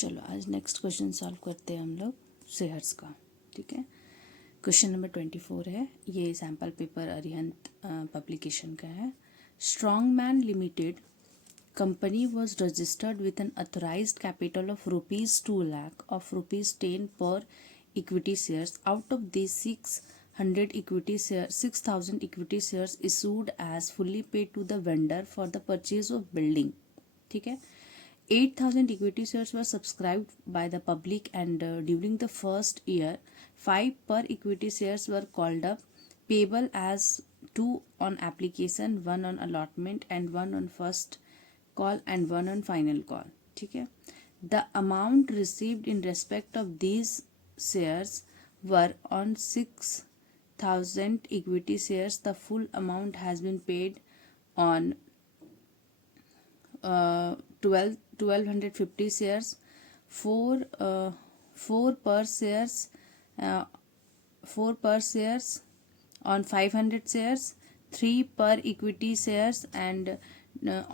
चलो आज next question solve करते हैं हम लोग शेयर्स का। ठीक है, क्वेश्चन नंबर 24 है, ये सैम्पल पेपर अरिहंत पब्लिकेशन का है। Strong man limited company was registered with an authorized capital of rupees 2 lakh of rupees 10 per equity shares. Out of these 6,000 equity shares issued as fully paid to the vendor for the purchase of building. ठीक है, 8,000 equity shares were subscribed by the public and during the first year 5 per equity shares were called up, payable as 2 on application, 1 on allotment and 1 on first call and 1 on final call. ठीक है, the amount received in respect of these shares were on 6,000 equity shares. The full amount has been paid on 1,250 shares, 4 per shares on 500 shares, 3 per equity shares and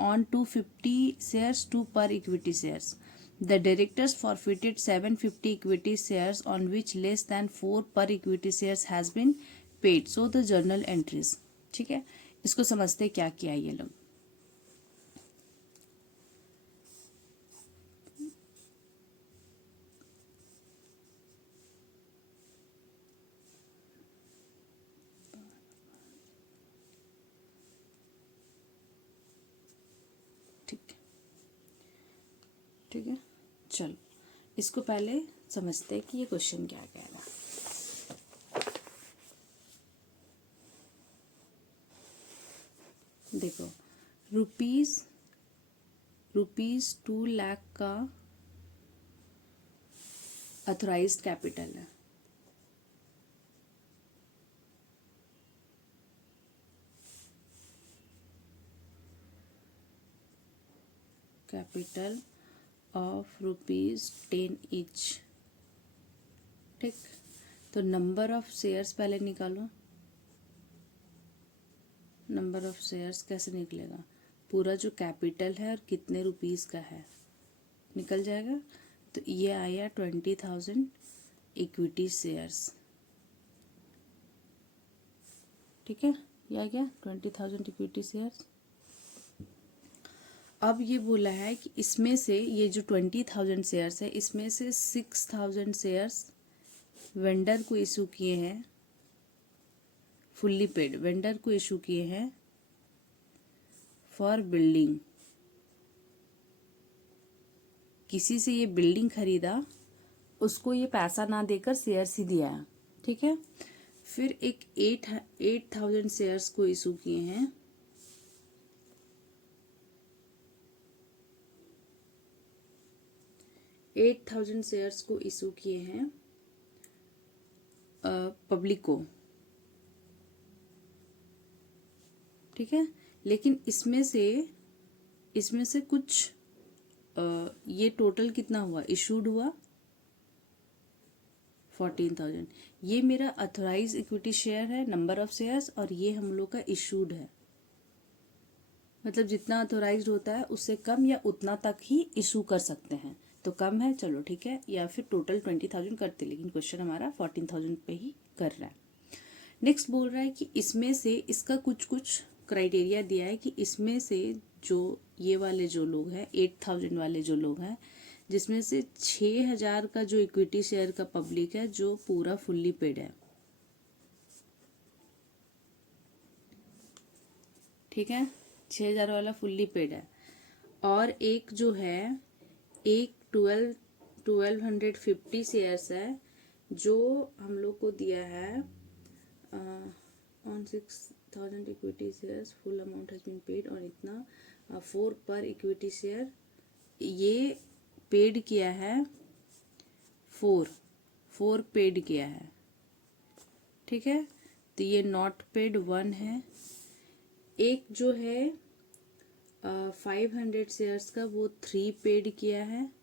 on 250 shares 2 per equity shares. The directors forfeited 750 equity shares on which less than 4 per equity shares has been paid. So the journal entries. ठीक है, इसको समझते क्या किया ये लोग। ठीक है, चलो इसको पहले समझते हैं कि ये क्वेश्चन क्या कह रहा है। देखो, रुपीज 2 लाख का ऑथराइज्ड कैपिटल है। Capital of rupees 10 each. ठीक, तो नंबर ऑफ शेयर्स पहले निकालो। नंबर ऑफ शेयर्स कैसे निकलेगा? पूरा जो कैपिटल है और कितने रुपीस का है निकल जाएगा। तो ये आया 20,000 इक्विटी शेयर्स। ठीक है, ये आ गया 20,000 इक्विटी शेयर्स। अब ये बोला है कि इसमें से ये जो 20,000 शेयर्स है इसमें से 6,000 शेयर्स वेंडर को इशू किए हैं, फुल्ली पेड वेंडर को इशू किए हैं फॉर बिल्डिंग। किसी से ये बिल्डिंग खरीदा, उसको ये पैसा ना देकर शेयर्स ही दिया है। ठीक है, फिर एक 8,000 शेयर्स को इशू किए हैं शेयर्स को इशू किए हैं पब्लिक को। ठीक है, लेकिन इसमें से कुछ ये टोटल कितना हुआ, इशूड हुआ 14,000। ये मेरा अथोराइज इक्विटी शेयर है, नंबर ऑफ शेयर्स, और ये हम लोग का इशूड है। मतलब जितना अथोराइज होता है उससे कम या उतना तक ही इशू कर सकते हैं। तो कम है, चलो ठीक है, या फिर टोटल 20,000 करते, लेकिन क्वेश्चन हमारा 14,000 पे ही कर रहा है। नेक्स्ट बोल रहा है कि इसमें से इसका कुछ क्राइटेरिया दिया है कि इसमें से जो ये वाले जो लोग हैं 8,000 वाले जो लोग हैं, जिसमें से 6,000 का जो इक्विटी शेयर का पब्लिक है जो पूरा फुल्ली पेड है। ठीक है, 6,000 वाला फुल्ली पेड है, और एक जो है एक 1250 शेयर्स है जो हम लोग को दिया है on 6,000 equity shares full amount has been paid, और इतना 4 पर इक्विटी शेयर ये पेड किया है, 4 पेड किया है। ठीक है, तो ये नॉट पेड 1 है। एक जो है 500 शेयर्स का वो 3 पेड किया है,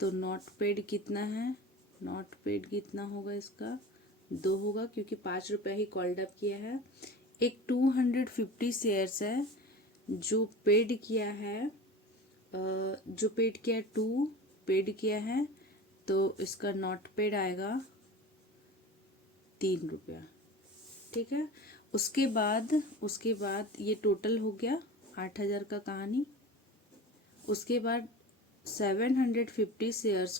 तो नॉट पेड कितना है, नॉट पेड कितना होगा इसका 2 होगा, क्योंकि 5 रुपये ही कॉल्ड अप किया है। एक 250 शेयर्स है जो पेड किया है 2 पेड किया है तो इसका नॉट पेड आएगा 3 रुपया, ठीक है। उसके बाद ये टोटल हो गया 8,000 का कहानी। उसके बाद 750 शेयर्स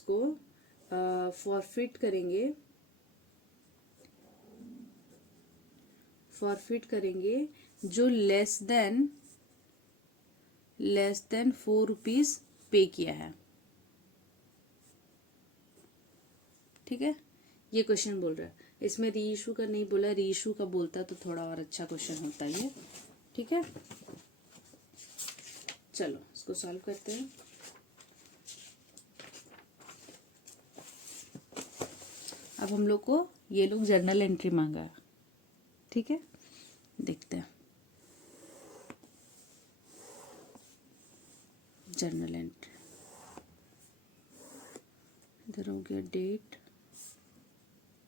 को फॉरफिट करेंगे जो लेस देन 4 रुपीज पे किया है, ठीक है। ये क्वेश्चन बोल रहा है, इसमें री इशू का नहीं बोला, री इशू का बोलता तो थोड़ा और अच्छा क्वेश्चन होता ये, ठीक है। चलो इसको सॉल्व करते हैं। अब हम लोग को ये लोग जर्नल एंट्री मांगा है, ठीक है, देखते हैं। जर्नल एंट्री इधर हो गया, date,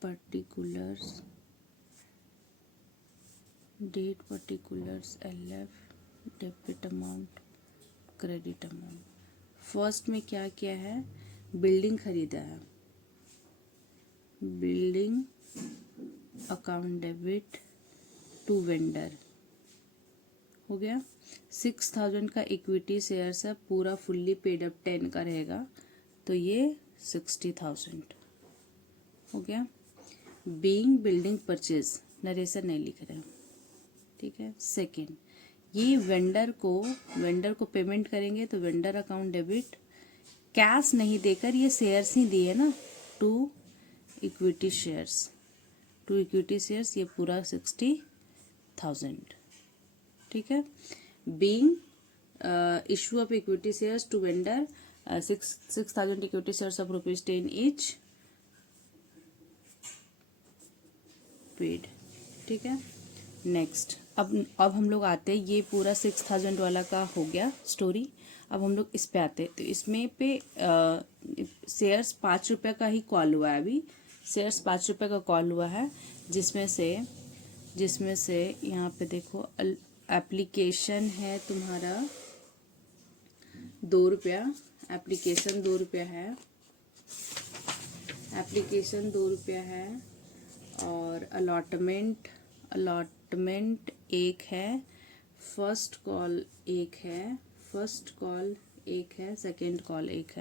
particulars, LF, debit amount, credit amount. First में क्या किया है, बिल्डिंग खरीदा है, building account debit to vendor हो गया। 6,000 का इक्विटी शेयर्स है, पूरा फुल्ली पेड अप 10 का रहेगा तो ये 60,000 हो गया। बीइंग बिल्डिंग परचेज, नरेशन नहीं लिख रहे हैं, ठीक है। सेकेंड, ये वेंडर को पेमेंट करेंगे तो वेंडर अकाउंट डेबिट, कैश नहीं देकर ये शेयर्स ही दिए ना, टू इक्विटी शेयर्स, ये पूरा 60,000, ठीक है। Being issue of equity shares to vendor 6,000 equity shares of ₹10 each paid, ठीक है। नेक्स्ट, अब हम लोग आते हैं, ये पूरा 6,000 वाला का हो गया स्टोरी। अब हम लोग इस पे आते हैं, तो इसमें पे शेयर्स 5 रुपये का ही कॉल हुआ है, अभी शेयर्स 5 रुपये का कॉल हुआ है, जिसमें से यहाँ पे देखो, एप्लीकेशन है तुम्हारा 2 रुपया, एप्लीकेशन 2 रुपया है, और अलॉटमेंट 1 है, फर्स्ट कॉल 1 है, सेकेंड कॉल 1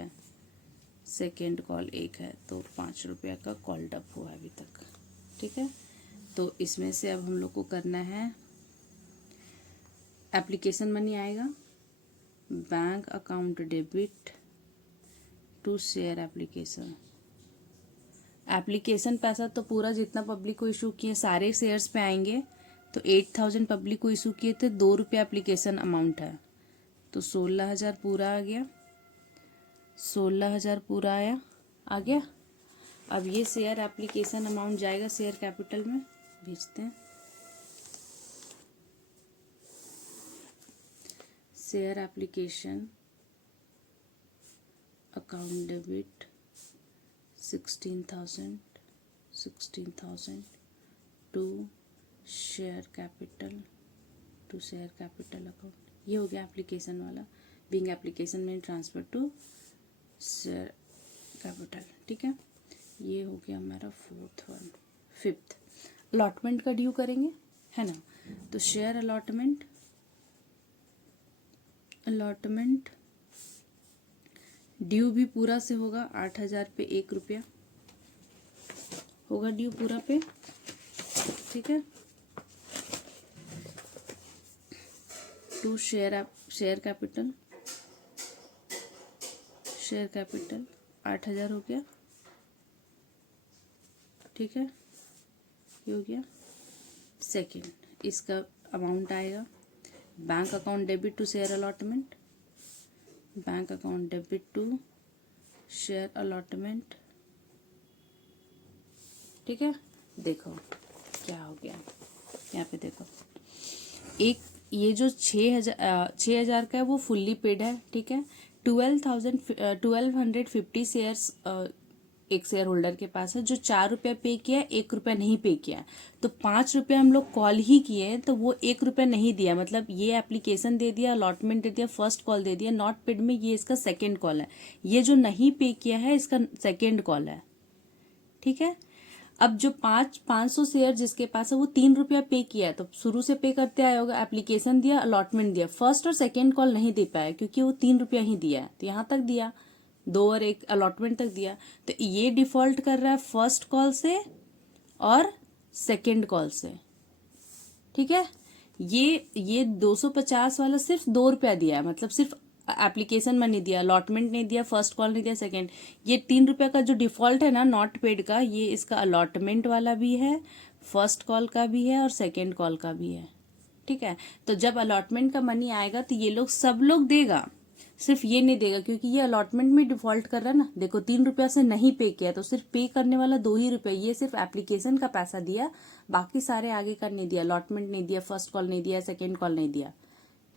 है, तो 5 रुपया का कॉल डब हुआ अभी तक, ठीक है। तो इसमें से अब हम लोग को करना है, एप्लीकेशन मनी आएगा, bank account debit to share application पैसा तो पूरा जितना पब्लिक को इशू किए सारे शेयर्स पे आएंगे, तो 8,000 पब्लिक को इशू किए थे, 2 रुपया एप्लीकेशन अमाउंट है, तो 16,000 पूरा आ गया, 16,000 पूरा आ गया। अब ये शेयर एप्लीकेशन अमाउंट जाएगा शेयर कैपिटल में, भेजते हैं। Share application account debit 16,000 to share capital account, ये हो गया एप्लीकेशन वाला, बीइंग एप्लीकेशन में ट्रांसफर टू शेयर कैपिटल, ठीक है। ये हो गया हमारा 5th अलॉटमेंट का ड्यू करेंगे, है ना, तो शेयर अलॉटमेंट ड्यू भी पूरा से होगा, 8,000 पे 1 रुपया होगा ड्यू पूरा पे, ठीक है। टू शेयर कैपिटल 8,000 हो गया, ठीक है, ये हो गया। सेकेंड, इसका अमाउंट आएगा, bank account debit to share allotment, ठीक है। देखो क्या हो गया, यहाँ पे देखो, एक ये जो 6,000 का है वो फुल्ली पेड है, ठीक है। 1,250 शेयर्स एक शेयर होल्डर के पास है जो 4 रुपया पे किया, 1 रुपया नहीं पे किया। तो 5 रुपया हम लोग कॉल ही किए तो वो 1 रुपया नहीं दिया, मतलब ये एप्लीकेशन दे दिया, अलॉटमेंट दे दिया, फर्स्ट कॉल दे दिया, नॉट पेड में ये इसका सेकेंड कॉल है। ये जो नहीं पे किया है इसका सेकेंड कॉल है। ठीक है, अब जो 500 शेयर जिसके पास है वो 3 रुपया पे किया, तो शुरू से पे करते आया होगा, एप्लीकेशन दिया, अलॉटमेंट दिया, फर्स्ट और सेकेंड कॉल नहीं दे पाया क्योंकि वो 3 रुपया ही दिया है, तो यहाँ तक दिया, 2 और 1 अलॉटमेंट तक दिया। तो ये डिफॉल्ट कर रहा है फर्स्ट कॉल से और सेकेंड कॉल से। ठीक है, ये 250 वाला सिर्फ 2 रुपया दिया है, मतलब सिर्फ एप्लीकेशन मनी दिया, अलॉटमेंट नहीं दिया, फर्स्ट कॉल नहीं दिया, सेकंड। ये 3 रुपया का जो डिफॉल्ट है ना नॉट पेड का, ये इसका अलॉटमेंट वाला भी है, फर्स्ट कॉल का भी है और सेकंड कॉल का भी है। ठीक है, तो जब अलॉटमेंट का मनी आएगा तो ये लोग सब लोग देगा, सिर्फ ये नहीं देगा क्योंकि ये अलॉटमेंट में डिफॉल्ट कर रहा है ना। देखो 3 रुपया से नहीं पे किया तो सिर्फ पे करने वाला 2 ही रुपया, ये सिर्फ एप्लीकेशन का पैसा दिया, बाकी सारे आगे का नहीं दिया, अलॉटमेंट नहीं दिया, फर्स्ट कॉल नहीं दिया, सेकेंड कॉल नहीं दिया।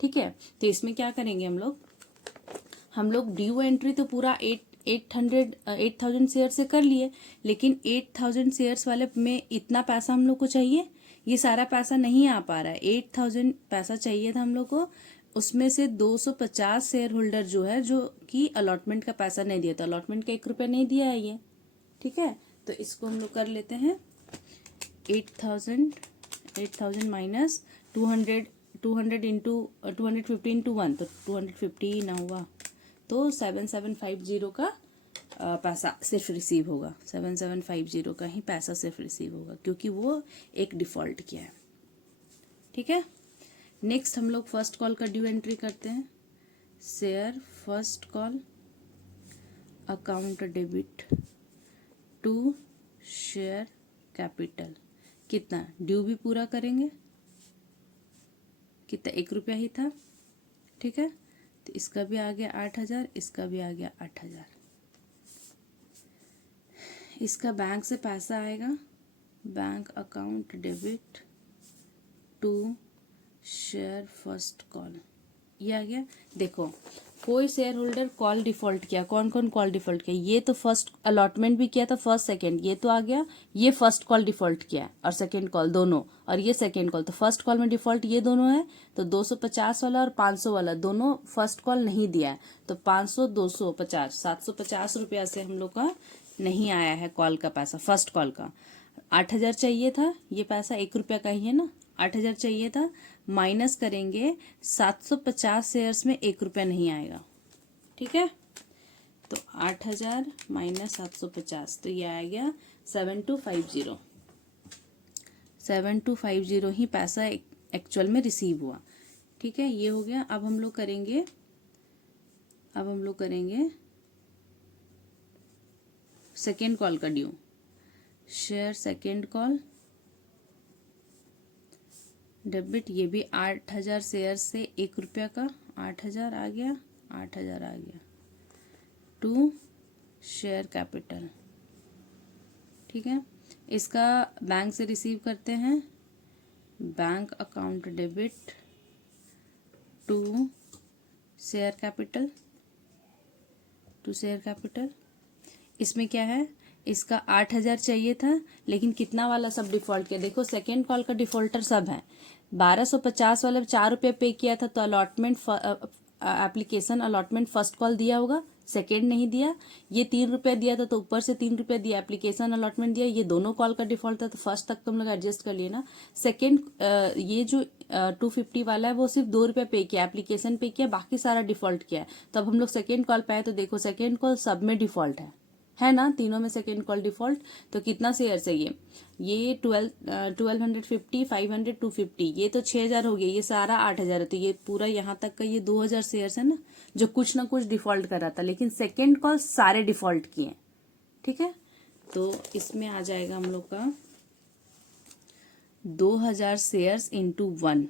ठीक है, तो इसमें क्या करेंगे हम लोग ड्यू एंट्री तो पूरा 8,000 शेयर से कर लिए, लेकिन 8,000 शेयर्स वाले में इतना पैसा हम लोग को चाहिए, ये सारा पैसा नहीं आ पा रहा है। 8,000 पैसा चाहिए था हम लोग को, उसमें से 250 शेयर होल्डर जो है जो कि अलॉटमेंट का पैसा नहीं दिया था, अलॉटमेंट का 1 रुपया नहीं दिया है ये। ठीक है, तो इसको हम लोग कर लेते हैं 8,000 माइनस 200 इंटू 250 इंटू 1, तो 250 ना हुआ तो 7750 का पैसा सिर्फ रिसीव होगा, 7750 का ही पैसा सिर्फ रिसीव होगा क्योंकि वो एक डिफॉल्ट किया है। ठीक है, नेक्स्ट हम लोग फर्स्ट कॉल का ड्यू एंट्री करते हैं। Share first call account debit to share capital, कितना ड्यू भी पूरा करेंगे, कितना 1 रुपया ही था। ठीक है, तो इसका भी आ गया 8,000, इसका भी आ गया 8,000। इसका बैंक से पैसा आएगा, bank account debit to share first call, ये आ गया। देखो कोई शेयर होल्डर कॉल डिफॉल्ट किया, कौन कौन कॉल डिफॉल्ट किया, ये तो फर्स्ट अलॉटमेंट भी किया था फर्स्ट सेकंड, ये तो आ गया, ये फर्स्ट कॉल डिफॉल्ट किया और सेकंड कॉल दोनों, और ये सेकंड कॉल, तो फर्स्ट कॉल में डिफॉल्ट ये दोनों है, तो 250 वाला और 500 वाला दोनों फर्स्ट कॉल नहीं दिया है, तो 500 250 750 रुपया से हम लोग का नहीं आया है कॉल का पैसा, फर्स्ट कॉल का। 8,000 चाहिए था, ये पैसा 1 रुपया का ही है ना, 8,000 चाहिए था, माइनस करेंगे 750 शेयर्स में 1 रुपया नहीं आएगा। ठीक है, तो 8,000 माइनस 750, तो ये आ गया 7250, 7250 ही पैसा एक्चुअल में रिसीव हुआ। ठीक है, ये हो गया। अब हम लोग करेंगे सेकेंड कॉल का due, share second call debit, ये भी 8,000 शेयर से 1 रुपया का, 8,000 आ गया, 8,000 आ गया, टू शेयर कैपिटल। ठीक है, इसका बैंक से रिसीव करते हैं, bank account debit to share capital, इसमें क्या है, इसका 8,000 चाहिए था, लेकिन कितना वाला सब डिफॉल्ट किया, देखो सेकेंड कॉल का डिफॉल्टर सब है। 1250 वाला 4 रुपये पे किया था, तो allotment application allotment first call दिया होगा, सेकेंड नहीं दिया। ये 3 रुपया दिया था तो ऊपर से 3 रुपया दिया, एप्लीकेशन अलॉटमेंट दिया, ये दोनों कॉल का डिफॉल्ट था, तो फर्स्ट तक तुम लोग एडजस्ट कर लिए ना। सेकेंड ये जो 250 वाला है वो सिर्फ 2 रुपया पे किया, एप्लीकेशन पे किया, बाकी सारा डिफॉल्ट किया है। तो अब हम लोग सेकेंड कॉल पे आए तो देखो सेकेंड कॉल सब में डिफॉल्ट है ना, तीनों में सेकेंड कॉल डिफॉल्ट। तो कितना शेयर चाहिए, ये 1250, 500, 250, ये तो 6,000 हो गया, ये सारा 8,000 है, तो ये पूरा यहाँ तक का ये 2,000 शेयर्स है ना जो कुछ ना कुछ डिफॉल्ट कर रहा था, लेकिन सेकेंड कॉल सारे डिफॉल्ट किए। ठीक है, तो इसमें आ जाएगा हम लोग का 2,000 शेयर्स इंटू 1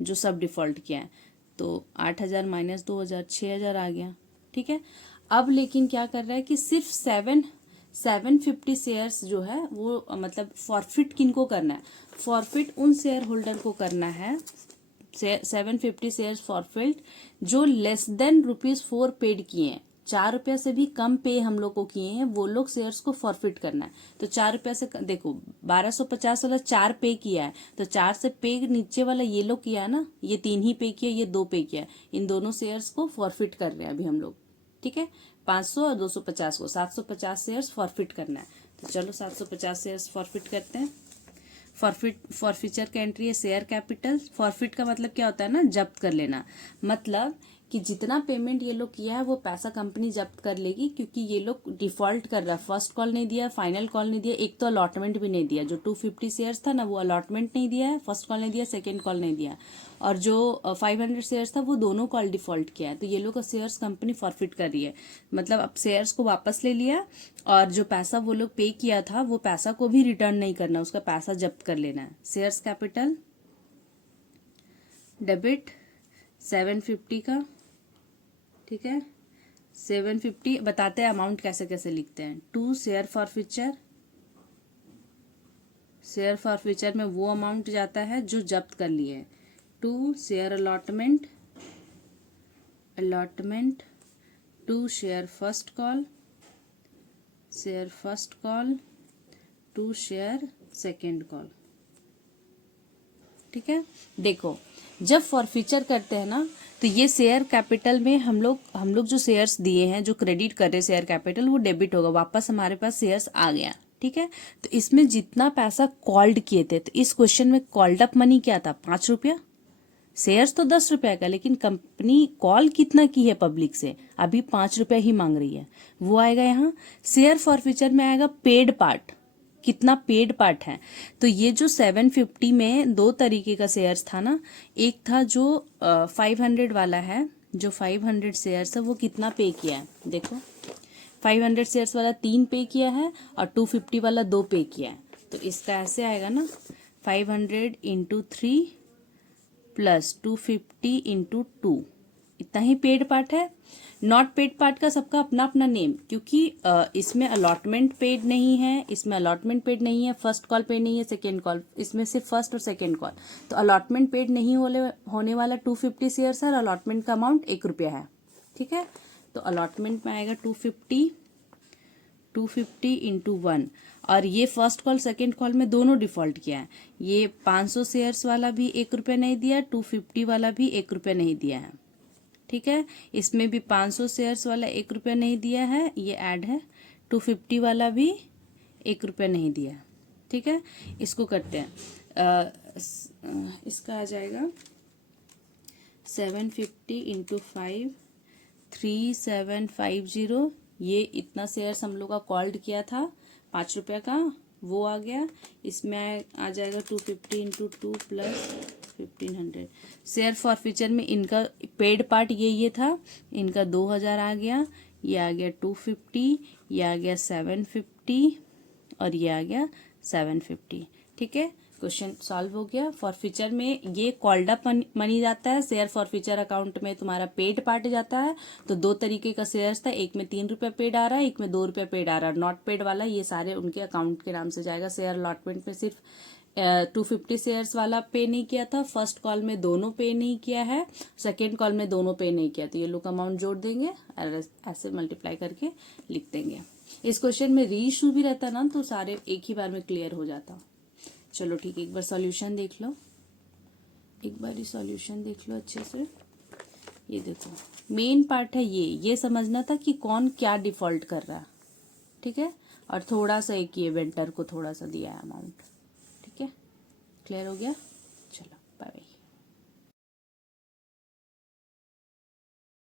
जो सब डिफॉल्ट किया है, तो 8,000 माइनस 2,000 6,000 आ गया। ठीक है, अब लेकिन क्या कर रहा है कि सिर्फ 750 शेयर्स जो है वो मतलब फॉरफिट किनको करना है, फॉरफिट उन शेयर होल्डर को करना है, 750 शेयर्स फॉरफिट जो लेस देन ₹4 पेड किए हैं, ₹4 से भी कम पे हम लोग को किए हैं वो लोग शेयर्स को फॉरफिट करना है। तो ₹4 से देखो 1250 वाला 4 पे किया है, तो 4 से पे नीचे वाला ये लोग किया है ना, ये 3 ही पे किया, ये 2 पे किया, इन दोनों शेयर्स को फॉरफिट कर रहे हैं अभी हम लोग। ठीक है, 500 और 250 को 750 शेयर्स फॉरफिट करना है। तो चलो 750 शेयर्स फॉरफिट करते हैं। फॉरफिचर का एंट्री है शेयर कैपिटल। फॉरफिट का मतलब क्या होता है ना, जब्त कर लेना। मतलब कि जितना पेमेंट ये लोग किया है वो पैसा कंपनी जब्त कर लेगी, क्योंकि ये लोग डिफॉल्ट कर रहा है। फर्स्ट कॉल नहीं दिया, फाइनल कॉल नहीं दिया, एक तो अलॉटमेंट भी नहीं दिया। जो 250 शेयर्स था ना वो अलॉटमेंट नहीं दिया है, फर्स्ट कॉल नहीं दिया, सेकेंड कॉल नहीं दिया, और जो 500 शेयर्स था वो दोनों कॉल डिफॉल्ट किया है। तो ये लोग का शेयर्स कंपनी फॉरफिट कर रही है। मतलब अब शेयर्स को वापस ले लिया, और जो पैसा वो लोग पे किया था वो पैसा को भी रिटर्न नहीं करना, उसका पैसा जब्त कर लेना है। शेयर्स कैपिटल डेबिट 750 का। ठीक है, 750 बताते हैं अमाउंट कैसे कैसे लिखते हैं। 2 शेयर फॉरफिचर, शेयर फॉरफिचर में वो अमाउंट जाता है जो जब्त कर लिए। 2 share allotment, 2 share first call, 2 share second call. ठीक है, देखो जब फॉरफिचर करते हैं ना तो ये शेयर कैपिटल में हम लोग जो शेयर्स दिए हैं, जो क्रेडिट कर रहे हैं शेयर कैपिटल, वो डेबिट होगा, वापस हमारे पास शेयर्स आ गया। ठीक है, तो इसमें जितना पैसा कॉल्ड किए थे, तो इस क्वेश्चन में कॉल्ड अप मनी क्या था, ₹5। शेयर्स तो ₹10 का, लेकिन कंपनी कॉल कितना की है पब्लिक से, अभी ₹5 ही मांग रही है, वो आएगा यहाँ। शेयर फॉरफिचर में आएगा पेड पार्ट, कितना पेड पार्ट है। तो ये जो 750 में 2 तरीके का शेयर्स था ना, एक था जो 500 वाला है, जो 500 शेयर्स है वो कितना पे किया है, देखो 500 शेयर्स वाला 3 पे किया है, और 250 वाला 2 पे किया है। तो इसका ऐसे आएगा ना, 500 इंटू 3 प्लस 250 इंटू 2, इतना ही पेड पार्ट है। नॉट पेड पार्ट का सबका अपना अपना नेम, क्योंकि इसमें अलॉटमेंट पेड नहीं है, इसमें अलॉटमेंट पेड नहीं है, फर्स्ट कॉल पेड नहीं है, सेकेंड कॉल, इसमें सिर्फ फर्स्ट और सेकेंड कॉल। तो अलॉटमेंट पेड नहीं होने वाला 250 शेयर्स है, और अलॉटमेंट का अमाउंट ₹1 है। ठीक है, तो अलॉटमेंट में आएगा 250 इंटू 1, और ये फर्स्ट कॉल सेकेंड कॉल में दोनों डिफॉल्ट किया है। ये 500 शेयर्स वाला भी ₹1 नहीं दिया, 250 वाला भी ₹1 नहीं दिया है। ठीक है, इसमें भी 500 शेयर्स वाला ₹1 नहीं दिया है, ये ऐड है। 250 वाला भी ₹1 नहीं दिया। ठीक है, इसको करते हैं, इसका आ जाएगा 750 इंटू 5, 3750। ये इतना शेयर्स हम लोग का कॉल्ड किया था ₹5 का, वो आ गया। इसमें आ जाएगा 250 इंटू 2 प्लस 1500। शेयर फॉरफिचर में इनका पेड पार्ट ये था, इनका 2000 आ गया, ये आ गया 250, ये आ गया 750, और ये आ गया 750। ठीक है, क्वेश्चन सॉल्व हो गया। फॉरफिचर में ये कॉल्ड अप मनी जाता है, शेयर फॉरफिचर अकाउंट में तुम्हारा पेड पार्ट जाता है। तो 2 तरीके का शेयर्स था, एक में ₹3 पेड आ रहा है, एक में ₹2 पेड आ रहा है। नॉट पेड वाला ये सारे उनके अकाउंट के नाम से जाएगा। शेयर अलॉटमेंट में सिर्फ 250 शेयर्स वाला पे नहीं किया था, फर्स्ट कॉल में दोनों पे नहीं किया है, सेकेंड कॉल में दोनों पे नहीं किया। तो ये लोग अमाउंट जोड़ देंगे और ऐसे मल्टीप्लाई करके लिख देंगे। इस क्वेश्चन में री इशू भी रहता ना तो सारे एक ही बार में क्लियर हो जाता। चलो ठीक है, एक बार सॉल्यूशन देख लो, एक बार ही सॉल्यूशन देख लो अच्छे से। ये देखो मेन पार्ट है, ये समझना था कि कौन क्या डिफॉल्ट कर रहा है। ठीक है, और थोड़ा सा एक ये वेंडर को थोड़ा सा दिया है अमाउंट। ठीक है, क्लियर हो गया।